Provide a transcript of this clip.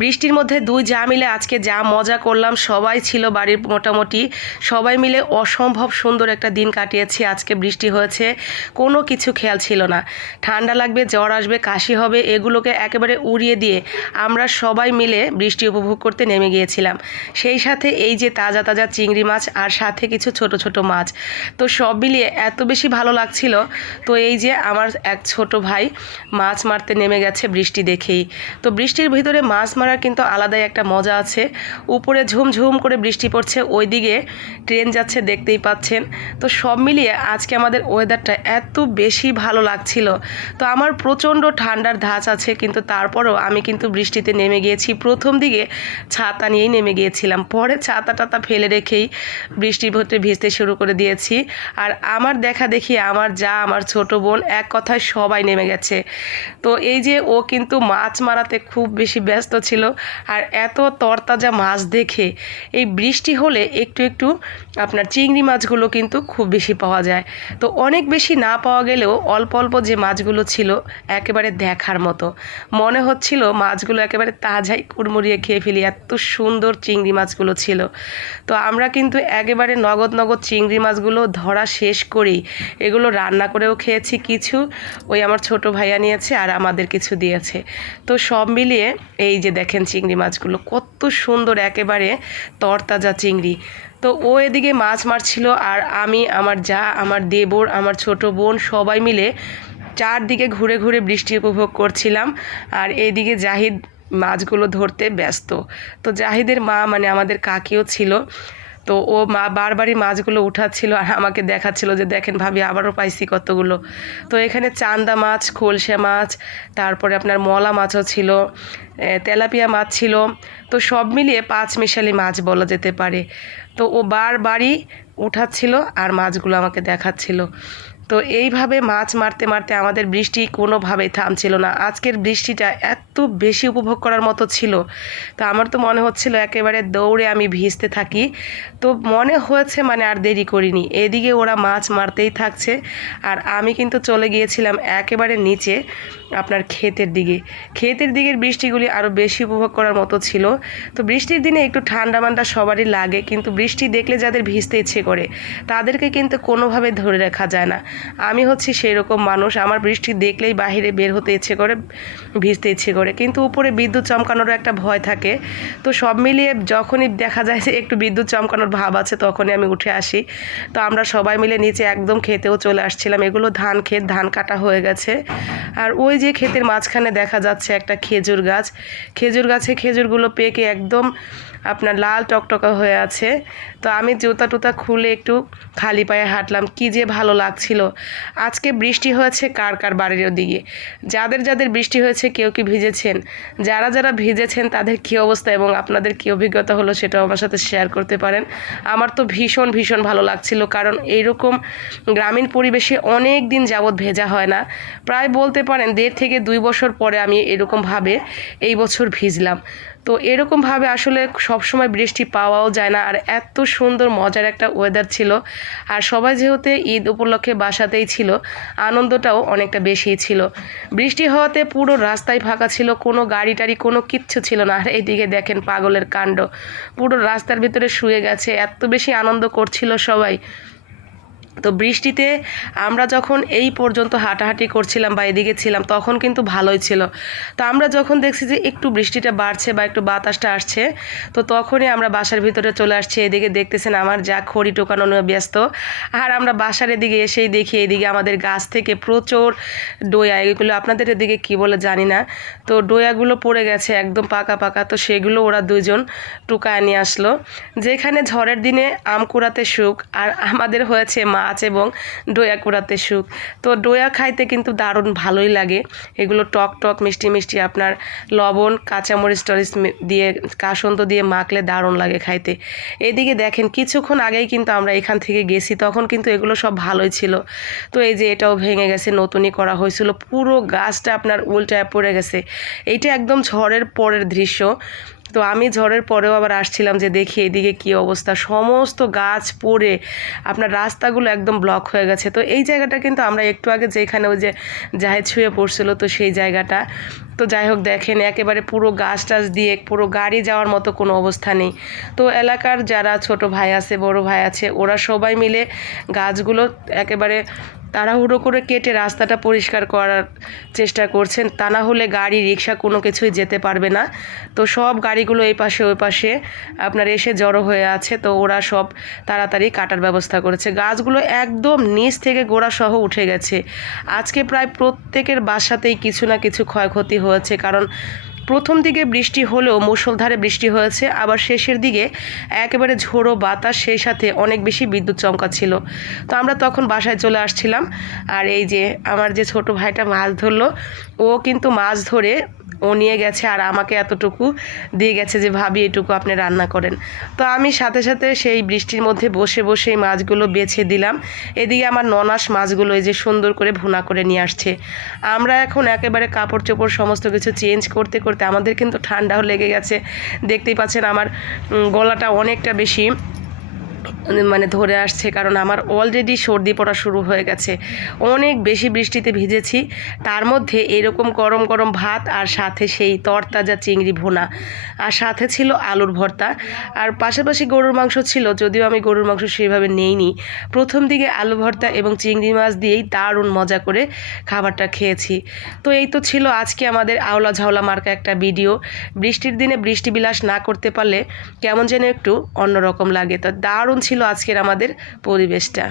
বৃষ্টির মধ্যে দুই যা মিলে আজকে যা মজা করলাম, সবাই ছিল বাড়ির মোটামুটি। সবাই মিলে অসম্ভব সুন্দর একটা দিন কাটিয়েছি, আজকে বৃষ্টি হয়েছে, কোনো কিছু খেয়াল ছিল না। ঠান্ডা লাগবে, জ্বর আসবে, কাশি হবে, এগুলোকে একেবারে উড়িয়ে দিয়ে আমরা সবাই মিলে বৃষ্টি উপভোগ করতে নেমে গিয়েছিলাম। সেই সাথে এই যে তাজা তাজা চিংড়ি মাছ আর সাথে কিছু ছোট ছোট মাছ। তো সব মিলিয়ে এত বেশি ভালো লাগছিল। তো এই যে আমার এক ছোট ভাই মাছ মারতে নেমে গেছে বৃষ্টি দেখেই। তো বৃষ্টির ভিতরে মাছ মারার কিন্তু আলাদাই একটা মজা আছে। উপরে ঝুমঝুম করে বৃষ্টি পড়ছে, ওইদিকে ট্রেন যাচ্ছে, দেখতেই পাচ্ছেন। তো সব মিলিয়ে আজকে আমাদের ওয়েদারটা এত বেশি ভালো লাগছিল। তো আমার প্রচণ্ড ঠান্ডার ধাঁচ আছে, কিন্তু তারপরও আমি কিন্তু বৃষ্টিতে নেমে গিয়েছি। প্রথম দিকে ছাতা নিয়েই নেমে গিয়েছিলাম। পরে ছাতা টাতা ফেলে রেখেই বৃষ্টির ভেতরে ভিজতে শুরু করে দিয়েছি। আর আমার দেখা দেখি আমার যা, আমার ছোট বোন এক কথায় সবাই নেমে গেছে। তো এই যে ও কিন্তু মাছ মারাতে খুব বেশি ব্যস্ত ছিল আর এত তরতাজা মাছ দেখে এই বৃষ্টি হলে একটু একটু আপনার চিংড়ি মাছগুলো কিন্তু খুব বেশি পাওয়া যায়। তো অনেক বেশি না পাওয়া গেলেও অল্প অল্প যে মাছগুলো ছিল একেবারে দেখার মতো। মনে হচ্ছিল মাছগুলো একেবারে তাজাই কুড়মুড়িয়ে খেয়ে ফেলি, এত সুন্দর চিংড়ি মাছগুলো ছিল। তো আমরা কিন্তু একেবারে নগদ নগদ চিংড়ি মাছগুলো ধরা শেষ করেই এগুলো রান্না করেও খেয়েছি। কিছু ওই আমার ছোট ভাইয়া নিয়েছে আর আমাদের কিছু দিয়েছে। তো সব মিলিয়ে এই যে দেখেন চিংড়ি মাছগুলো কত সুন্দর, একেবারে তরতাজা চিংড়ি। তো ও এদিকে মাছ মারছিল আর আমি, আমার যা, আমার দেবর, আমার ছোট বোন সবাই মিলে চারদিকে ঘুরে ঘুরে বৃষ্টি উপভোগ করছিলাম আর এইদিকে জাহিদ মাছগুলো ধরতে ব্যস্ত। তো জাহিদের মা মানে আমাদের কাকিও ছিল। তো ও মা বারবারই মাছগুলো উঠাচ্ছিল আর আমাকে দেখাচ্ছিল যে দেখেন ভাবি আবারও পাইছি কতগুলো। তো এখানে চান্দা মাছ, খোলসে মাছ, তারপরে আপনার মলা মাছও ছিল তেলাপিয়া মাছ ছিল। তো সব মিলিয়ে পাঁচ মিশালি মাছ বলা যেতে পারে। তো ও বারবারই উঠাচ্ছিল আর মাছগুলো আমাকে দেখাচ্ছিল। তো এইভাবে মাছ মারতে মারতে আমাদের বৃষ্টি কোনোভাবেই থামছিল না। আজকের বৃষ্টিটা এত বেশি উপভোগ করার মতো ছিল, তো আমার তো মনে হচ্ছিল একেবারে দৌড়ে আমি ভিজতে থাকি। তো মনে হয়েছে মানে আর দেরি করিনি। এদিকে ওরা মাছ মারতেই থাকছে, আর আমি কিন্তু চলে গিয়েছিলাম একেবারে নিচে। আপনার ক্ষেতের দিকে। ক্ষেতের দিকের বৃষ্টিগুলি আরও বেশি উপভোগ করার মতো ছিল। তো বৃষ্টির দিনে একটু ঠান্ডা মান্ডা সবারই লাগে, কিন্তু বৃষ্টি দেখলে যাদের ভিজতে ইচ্ছে করে, তাদেরকে কিন্তু কোনোভাবে ধরে রাখা যায় না। আমি হচ্ছি সেই রকম মানুষ, আমার বৃষ্টি দেখলেই বাইরে বের হতে ইচ্ছে করে, ভিজতে ইচ্ছে করে। কিন্তু উপরে বিদ্যুৎ চমকানোরও একটা ভয় থাকে। তো সব মিলিয়ে যখনই দেখা যায় যে একটু বিদ্যুৎ চমকানোর ভাব আছে, তখনই আমি উঠে আসি। তো আমরা সবাই মিলে নিচে একদম খেতেও চলে আসছিলাম। এগুলো ধান ক্ষেত, ধান কাটা হয়ে গেছে। আর ওই যে ক্ষেতের মাঝখানে দেখা যাচ্ছে একটা খেজুর গাছ। খেজুর গাছে খেজুরগুলো পেকে একদম আপনার লাল টকটকা হয়ে আছে। তো আমি জুতা টুতা খুলে একটু খালি পায়ে হাঁটলাম, কি যে ভালো লাগছিল। আজকে বৃষ্টি হয়েছে কার কার বাড়ির দিকে যাদের যাদের বৃষ্টি হয়েছে কেউ কি ভিজেছেন? যারা যারা ভিজেছেন, তাদের কী অবস্থা এবং আপনাদের কী অভিজ্ঞতা হলো সেটাও আমার সাথে শেয়ার করতে পারেন। আমার তো ভীষণ ভীষণ ভালো লাগছিল কারণ এইরকম গ্রামীণ পরিবেশে অনেক দিন যাবৎ ভেজা হয় না। প্রায় বলতে পারেন দেড় থেকে দুই বছর পরে আমি এরকমভাবে এই বছর ভিজলাম। তো এরকমভাবে আসলে সবসময় বৃষ্টি পাওয়াও যায় না আর এত সুন্দর মজার একটা ওয়েদার ছিল। আর সবাই যেহেতু ঈদ উপলক্ষে বাসাতেই ছিল, আনন্দটাও অনেকটা বেশিই ছিল। বৃষ্টি হওয়াতে পুরো রাস্তায় ফাঁকা ছিল, কোনো গাড়ি টাড়ি কোনো কিচ্ছু ছিল না। আর এইদিকে দেখেন পাগলের কাণ্ড। পুরো রাস্তার ভিতরে শুয়ে গেছে, এত বেশি আনন্দ করছিল সবাই। তো বৃষ্টিতে আমরা যখন এই পর্যন্ত হাঁটাহাঁটি করছিলাম বা এদিকে ছিলাম, তখন কিন্তু ভালোই ছিল। তো আমরা যখন দেখছি যে একটু বৃষ্টিটা বাড়ছে বা একটু বাতাসটা আসছে, তো তখনই আমরা বাসার ভিতরে চলে আসছি, এদিকে দেখতেছেন আমার যা খড়ি টোকানো ব্যস্ত। আর আমরা বাসার এদিকে এসেই দেখি, এদিকে আমাদের গাছ থেকে প্রচুর ডোয়া, এগুলো আপনাদের এদিকে কি বলে জানি না। তো ডোয়াগুলো পড়ে গেছে একদম পাকা পাকা, তো সেগুলো ওরা দুজন টুকায় নিয়ে আসলো। যেখানে ঝড়ের দিনে আম কুড়াতে সুখ, আর আমাদের হয়েছে মাছ এবং ডোয়া কুড়াতে সুখ। তো ডোয়া খাইতে কিন্তু দারুণ ভালোই লাগে। এগুলো টক টক, মিষ্টি মিষ্টি আপনার লবণ, কাঁচামরিচ টরিচ দিয়ে, কাসন্ত দিয়ে মাখলে দারুণ লাগে খাইতে। এদিকে দেখেন, কিছুক্ষণ আগেই কিন্তু আমরা এখান থেকে গেছি, তখন কিন্তু এগুলো সব ভালোই ছিল। তো এই যে এটাও ভেঙে গেছে, নতুনই করা হয়েছিল। পুরো গাছটা আপনার উল্টায় পড়ে গেছে। এইটা একদম ঝড়ের পরের দৃশ্য। তো আমি ঝড়ের পরেও আবার আসছিলাম যে দেখি এদিকে কি অবস্থা। সমস্ত গাছ পড়ে, আপনার রাস্তাগুলো একদম ব্লক হয়ে গেছে। তো এই জায়গাটা কিন্তু আমরা একটু আগে যেখানে ওই যে জাহেদ ছুঁয়ে পড়ছিল, তো সেই জায়গাটা। তো যাই হোক দেখেন, একেবারে পুরো গাছ টাছ দিয়ে পুরো গাড়ি যাওয়ার মতো কোনো অবস্থা নেই। তো এলাকার যারা ছোট ভাই আছে, বড় ভাই আছে, ওরা সবাই মিলে গাছগুলো একেবারে তাড়াহুড়ো করে কেটে রাস্তাটা পরিষ্কার করার চেষ্টা করছেন, তা না হলে গাড়ি রিক্সা কোনো কিছুই যেতে পারবে না। তো সব গাড়িগুলো এই পাশে, ওই পাশে আপনার এসে জড়ো হয়ে আছে, তো ওরা সব তাড়াতাড়ি কাটার ব্যবস্থা করেছে। গাছগুলো একদম নিচ থেকে গোড়া সহ উঠে গেছে। আজকে প্রায় প্রত্যেকের বাসাতেই কিছু না কিছু ক্ষয়ক্ষতি হয়েছে, কারণ প্রথম দিকে বৃষ্টি হলেও মুষলধারে বৃষ্টি হয়েছে, আবার শেষের দিকে একেবারে ঝোড়ো বাতাস, সেই সাথে অনেক বেশি বিদ্যুৎ ছিল। তো আমরা তখন বাসায় চলে আসছিলাম, আর এই যে আমার যে ছোট ভাইটা মাছ ধরলো, ও কিন্তু মাছ ধরে ও নিয়ে গেছে আর আমাকে এতটুকু দিয়ে গেছে যে, ভাবি, এটুকু আপনি রান্না করেন। তো আমি সাথে সাথে সেই বৃষ্টির মধ্যে বসে বসে এই মাছগুলো বেছে দিলাম। এদিকে আমার ননাস মাছগুলো এই যে সুন্দর করে ভুনা করে নিয়ে আসছে। আমরা এখন একেবারে কাপড় চোপড় সমস্ত কিছু চেঞ্জ করতে করতে আমাদের কিন্তু ঠান্ডাও লেগে গেছে। দেখতেই পাচ্ছেন আমার গলাটা অনেকটা বেশি মানে ধরে আসছে, কারণ আমার অলরেডি সর্দি পড়া শুরু হয়ে গেছে। অনেক বেশি বৃষ্টিতে ভিজেছি। তার মধ্যে এরকম গরম গরম ভাত আর সাথে সেই তরতাজা চিংড়ি ভুনা। আর সাথে ছিল আলুর ভর্তা। আর পাশাপাশি গরুর মাংস ছিল, যদিও আমি গরুর মাংস সেইভাবে নেইনি। প্রথম দিকে আলু ভর্তা এবং চিংড়ি মাছ দিয়েই দারুণ মজা করে খাবারটা খেয়েছি। তো এই তো ছিল আজকে আমাদের আওলা ঝাওলা মার্কা একটা ভিডিও। বৃষ্টির দিনে বৃষ্টি বিলাস না করতে পারলে কেমন যেন একটু অন্যরকম লাগে। তো দারুণ ছিল আজকের আমাদের পরিবেশটা।